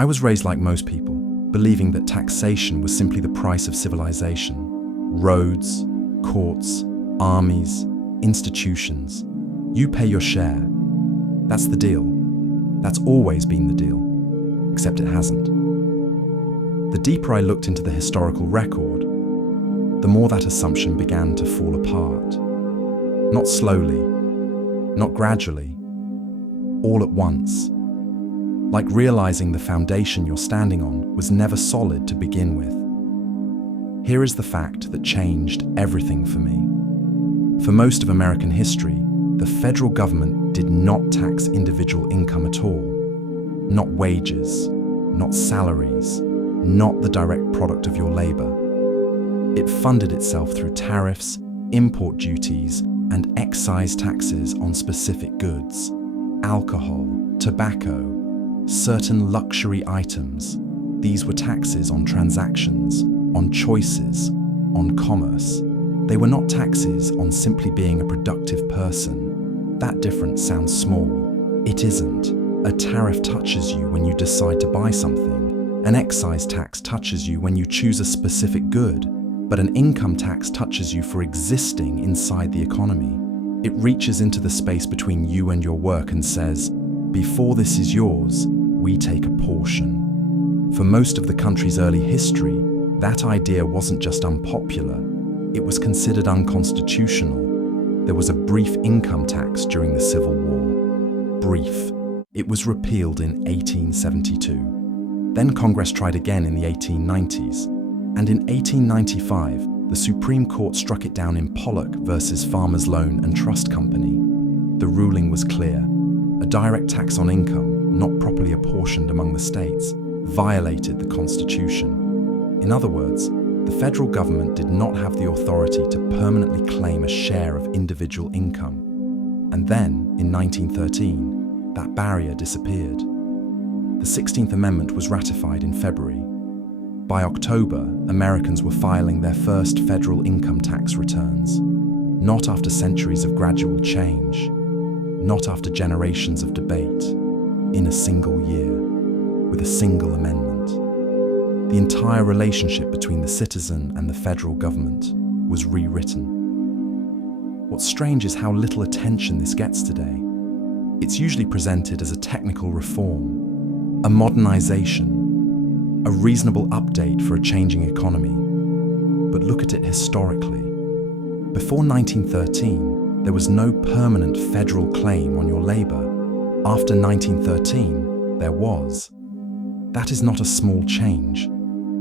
I was raised like most people, believing that taxation was simply the price of civilization. Roads, courts, armies, institutions. You pay your share. That's the deal. That's always been the deal. Except it hasn't. The deeper I looked into the historical record, the more that assumption began to fall apart. Not slowly, not gradually, all at once. Like realizing the foundation you're standing on was never solid to begin with. Here is the fact that changed everything for me. For most of American history, the federal government did not tax individual income at all. Not wages, not salaries, not the direct product of your labor. It funded itself through tariffs, import duties, and excise taxes on specific goods, alcohol, tobacco, certain luxury items. These were taxes on transactions, on choices, on commerce. They were not taxes on simply being a productive person. That difference sounds small. It isn't. A tariff touches you when you decide to buy something. An excise tax touches you when you choose a specific good. But an income tax touches you for existing inside the economy. It reaches into the space between you and your work and says, before this is yours, we take a portion. For most of the country's early history, that idea wasn't just unpopular, it was considered unconstitutional. There was a brief income tax during the Civil War. Brief. It was repealed in 1872. Then Congress tried again in the 1890s. And in 1895, the Supreme Court struck it down in Pollock versus Farmers Loan and Trust Company. The ruling was clear. A direct tax on income, not properly apportioned among the states, violated the Constitution. In other words, the federal government did not have the authority to permanently claim a share of individual income. And then, in 1913, that barrier disappeared. The 16th Amendment was ratified in February. By October, Americans were filing their first federal income tax returns, not after centuries of gradual change, not after generations of debate, in a single year, with a single amendment. The entire relationship between the citizen and the federal government was rewritten. What's strange is how little attention this gets today. It's usually presented as a technical reform, a modernization, a reasonable update for a changing economy. But look at it historically. Before 1913, there was no permanent federal claim on your labor. After 1913, there was. That is not a small change.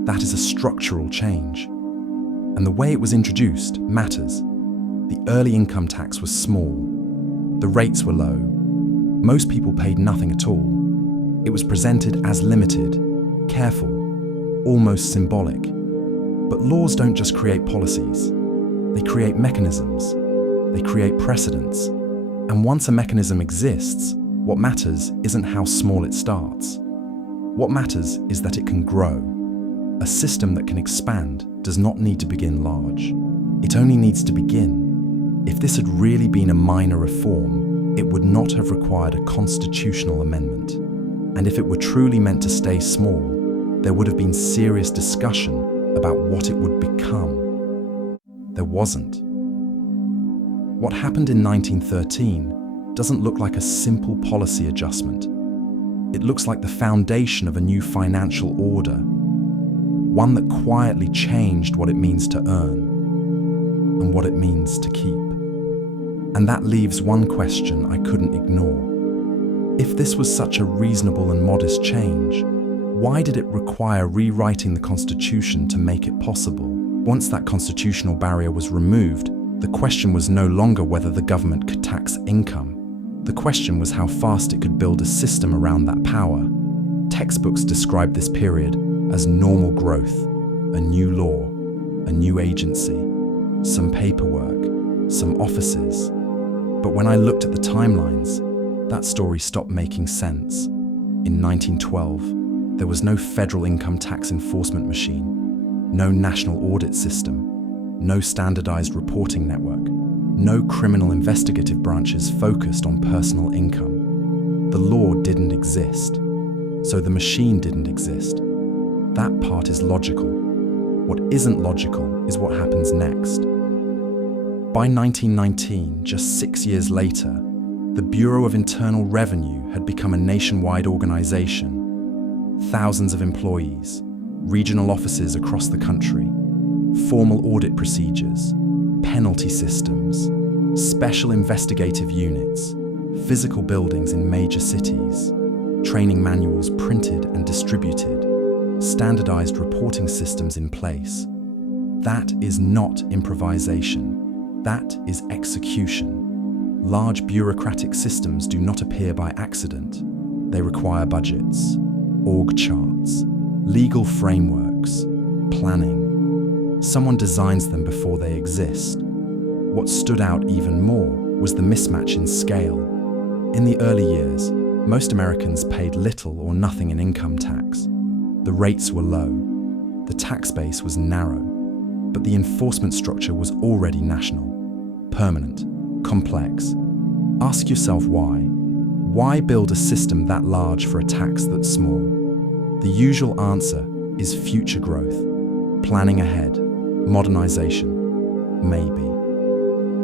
That is a structural change. And the way it was introduced matters. The early income tax was small. The rates were low. Most people paid nothing at all. It was presented as limited, careful, almost symbolic. But laws don't just create policies. They create mechanisms. They create precedents. And once a mechanism exists, what matters isn't how small it starts. What matters is that it can grow. A system that can expand does not need to begin large. It only needs to begin. If this had really been a minor reform, it would not have required a constitutional amendment. And if it were truly meant to stay small, there would have been serious discussion about what it would become. There wasn't. What happened in 1913 doesn't look like a simple policy adjustment. It looks like the foundation of a new financial order, one that quietly changed what it means to earn and what it means to keep. And that leaves one question I couldn't ignore. If this was such a reasonable and modest change, why did it require rewriting the Constitution to make it possible? Once that constitutional barrier was removed, the question was no longer whether the government could tax income. The question was how fast it could build a system around that power. Textbooks describe this period as normal growth, a new law, a new agency, some paperwork, some offices. But when I looked at the timelines, that story stopped making sense. In 1912, there was no federal income tax enforcement machine, no national audit system, no standardized reporting network, no criminal investigative branches focused on personal income. The law didn't exist. So the machine didn't exist. That part is logical. What isn't logical is what happens next. By 1919, just 6 years later, the Bureau of Internal Revenue had become a nationwide organization. Thousands of employees, regional offices across the country, formal audit procedures, penalty systems, special investigative units, physical buildings in major cities, training manuals printed and distributed, standardized reporting systems in place. That is not improvisation. That is execution. Large bureaucratic systems do not appear by accident. They require budgets, org charts, legal frameworks, planning. Someone designs them before they exist. What stood out even more was the mismatch in scale. In the early years, most Americans paid little or nothing in income tax. The rates were low. The tax base was narrow. But the enforcement structure was already national, permanent, complex. Ask yourself why. Why build a system that large for a tax that's small? The usual answer is future growth, planning ahead, modernization, maybe.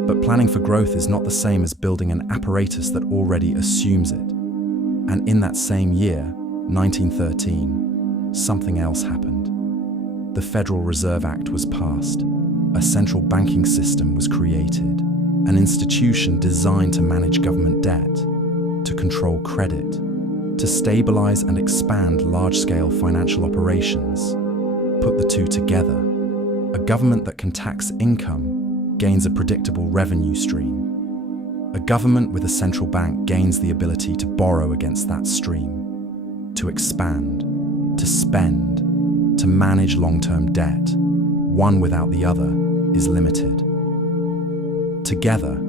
But planning for growth is not the same as building an apparatus that already assumes it. And in that same year, 1913, something else happened. The Federal Reserve Act was passed. A central banking system was created, an institution designed to manage government debt, to control credit, to stabilize and expand large-scale financial operations. Put the two together. A government that can tax income gains a predictable revenue stream. A government with a central bank gains the ability to borrow against that stream, to expand, to spend, to manage long-term debt. One without the other is limited. Together,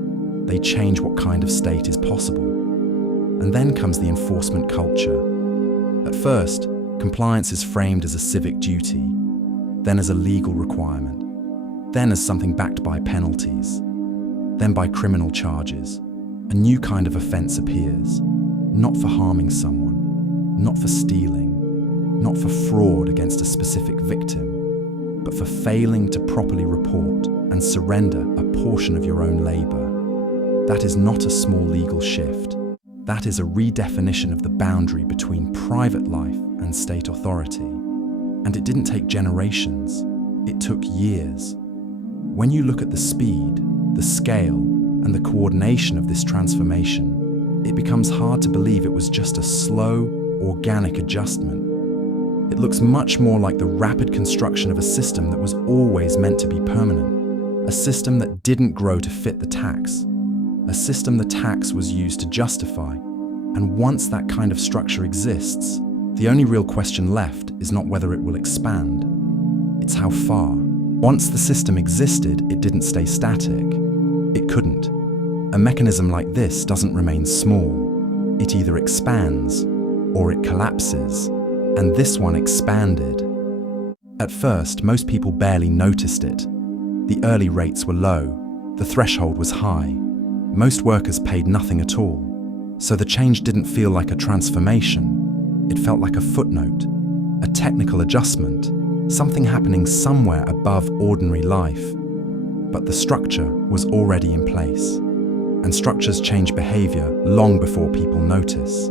they change what kind of state is possible. And then comes the enforcement culture. At first, compliance is framed as a civic duty, then as a legal requirement, then as something backed by penalties, then by criminal charges. A new kind of offence appears, not for harming someone, not for stealing, not for fraud against a specific victim, but for failing to properly report and surrender a portion of your own labour. That is not a small legal shift. That is a redefinition of the boundary between private life and state authority. And it didn't take generations, it took years. When you look at the speed, the scale, and the coordination of this transformation, it becomes hard to believe it was just a slow, organic adjustment. It looks much more like the rapid construction of a system that was always meant to be permanent, a system that didn't grow to fit the tax, a system the tax was used to justify. And once that kind of structure exists, the only real question left is not whether it will expand, it's how far. Once the system existed, it didn't stay static. It couldn't. A mechanism like this doesn't remain small. It either expands or it collapses. And this one expanded. At first, most people barely noticed it. The early rates were low. The threshold was high. Most workers paid nothing at all. So the change didn't feel like a transformation. It felt like a footnote, a technical adjustment, something happening somewhere above ordinary life. But the structure was already in place. And structures change behavior long before people notice.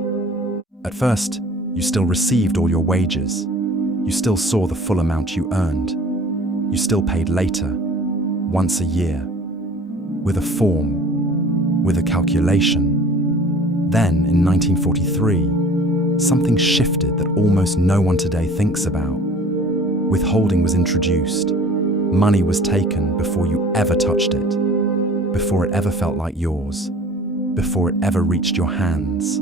At first, you still received all your wages. You still saw the full amount you earned. You still paid later, once a year, with a form, with a calculation. Then, in 1943, something shifted that almost no one today thinks about. Withholding was introduced. Money was taken before you ever touched it, before it ever felt like yours, before it ever reached your hands.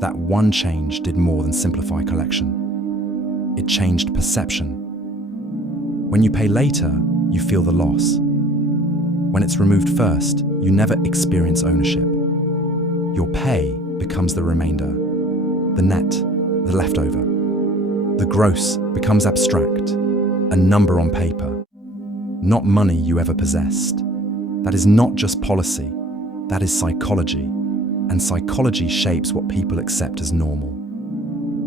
That one change did more than simplify collection. It changed perception. When you pay later, you feel the loss. When it's removed first, you never experience ownership. Your pay becomes the remainder, the net, the leftover. The gross becomes abstract, a number on paper, not money you ever possessed. That is not just policy, that is psychology. And psychology shapes what people accept as normal.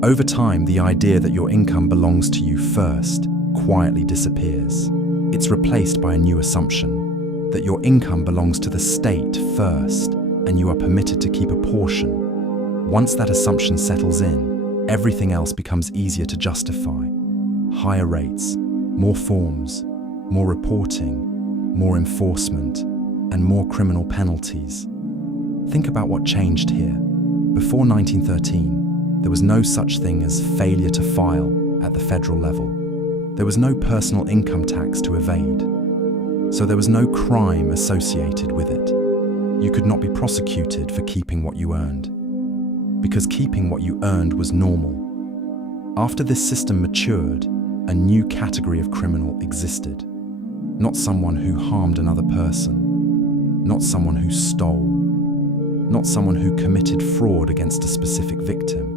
Over time, the idea that your income belongs to you first quietly disappears. It's replaced by a new assumption that your income belongs to the state first, and you are permitted to keep a portion. Once that assumption settles in, everything else becomes easier to justify. Higher rates, more forms, more reporting, more enforcement, and more criminal penalties. Think about what changed here. Before 1913, there was no such thing as failure to file at the federal level. There was no personal income tax to evade. So there was no crime associated with it. You could not be prosecuted for keeping what you earned, because keeping what you earned was normal. After this system matured, a new category of criminal existed. Not someone who harmed another person, not someone who stole, not someone who committed fraud against a specific victim,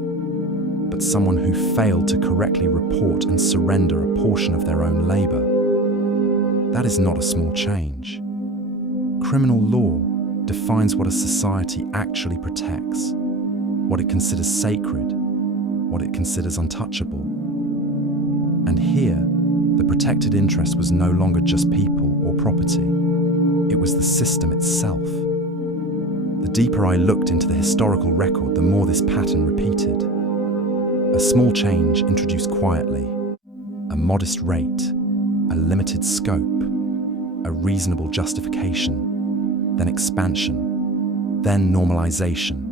but someone who failed to correctly report and surrender a portion of their own labor. That is not a small change. Criminal law defines what a society actually protects, what it considers sacred, what it considers untouchable. And here, the protected interest was no longer just people or property. It was the system itself. The deeper I looked into the historical record, the more this pattern repeated. A small change introduced quietly, a modest rate, a limited scope, a reasonable justification, then expansion, then normalization,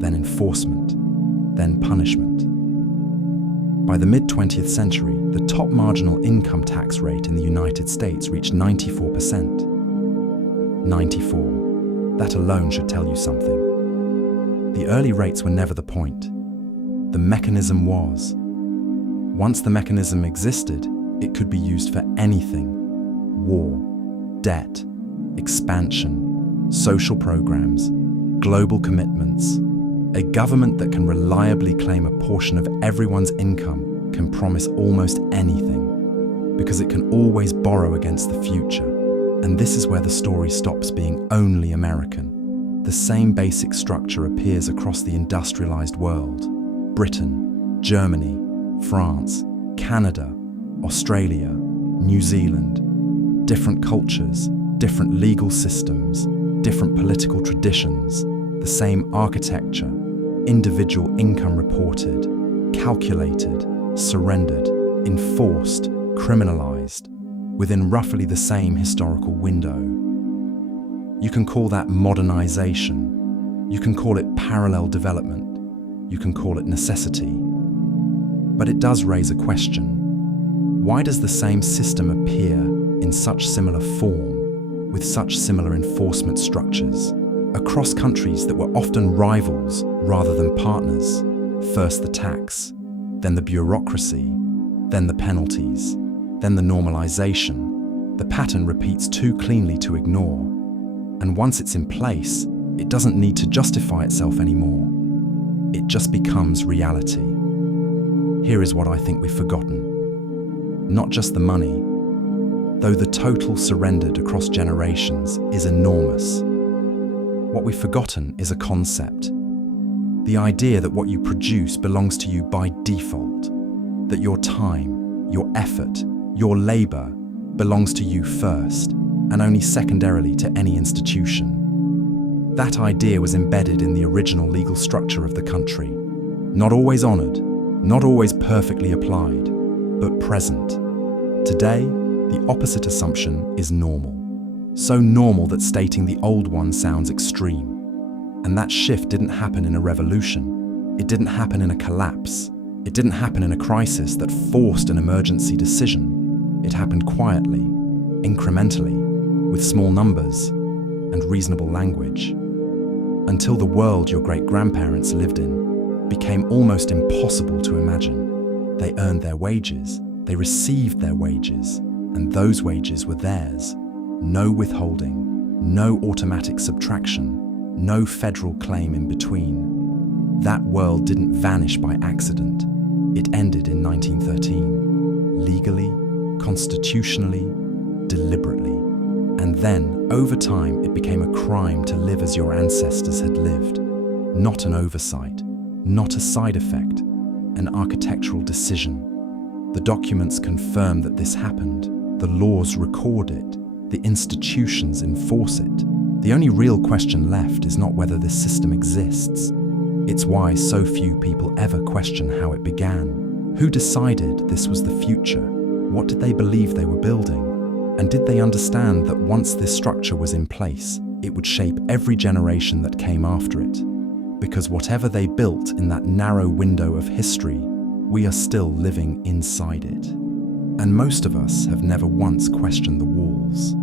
then enforcement, then punishment. By the mid-20th century, the top marginal income tax rate in the United States reached 94%. 94. That alone should tell you something. The early rates were never the point. The mechanism was. Once the mechanism existed, it could be used for anything: war, debt, expansion, social programs, global commitments. A government that can reliably claim a portion of everyone's income can promise almost anything, because it can always borrow against the future. And this is where the story stops being only American. The same basic structure appears across the industrialized world: Britain, Germany, France, Canada, Australia, New Zealand. Different cultures, different legal systems, different political traditions, the same architecture, individual income reported, calculated, surrendered, enforced, criminalized, within roughly the same historical window. You can call that modernization. You can call it parallel development. You can call it necessity. But it does raise a question. Why does the same system appear in such similar form, with such similar enforcement structures, across countries that were often rivals rather than partners? First the tax, then the bureaucracy, then the penalties, then the normalization. The pattern repeats too cleanly to ignore. And once it's in place, it doesn't need to justify itself anymore. It just becomes reality. Here is what I think we've forgotten. Not just the money, though the total surrendered across generations is enormous. What we've forgotten is a concept. The idea that what you produce belongs to you by default, that your time, your effort, your labor belongs to you first, and only secondarily to any institution. That idea was embedded in the original legal structure of the country, not always honored, not always perfectly applied, but present. Today, the opposite assumption is normal. So normal that stating the old one sounds extreme. And that shift didn't happen in a revolution. It didn't happen in a collapse. It didn't happen in a crisis that forced an emergency decision. It happened quietly, incrementally, with small numbers and reasonable language, until the world your great-grandparents lived in became almost impossible to imagine. They earned their wages, they received their wages, and those wages were theirs. No withholding, no automatic subtraction, no federal claim in between. That world didn't vanish by accident. It ended in 1913, legally, constitutionally, deliberately. And then, over time, it became a crime to live as your ancestors had lived. Not an oversight, not a side effect, an architectural decision. The documents confirm that this happened, the laws record it, the institutions enforce it. The only real question left is not whether this system exists. It's why so few people ever question how it began. Who decided this was the future? What did they believe they were building? And did they understand that once this structure was in place, it would shape every generation that came after it? Because whatever they built in that narrow window of history, we are still living inside it. And most of us have never once questioned the walls.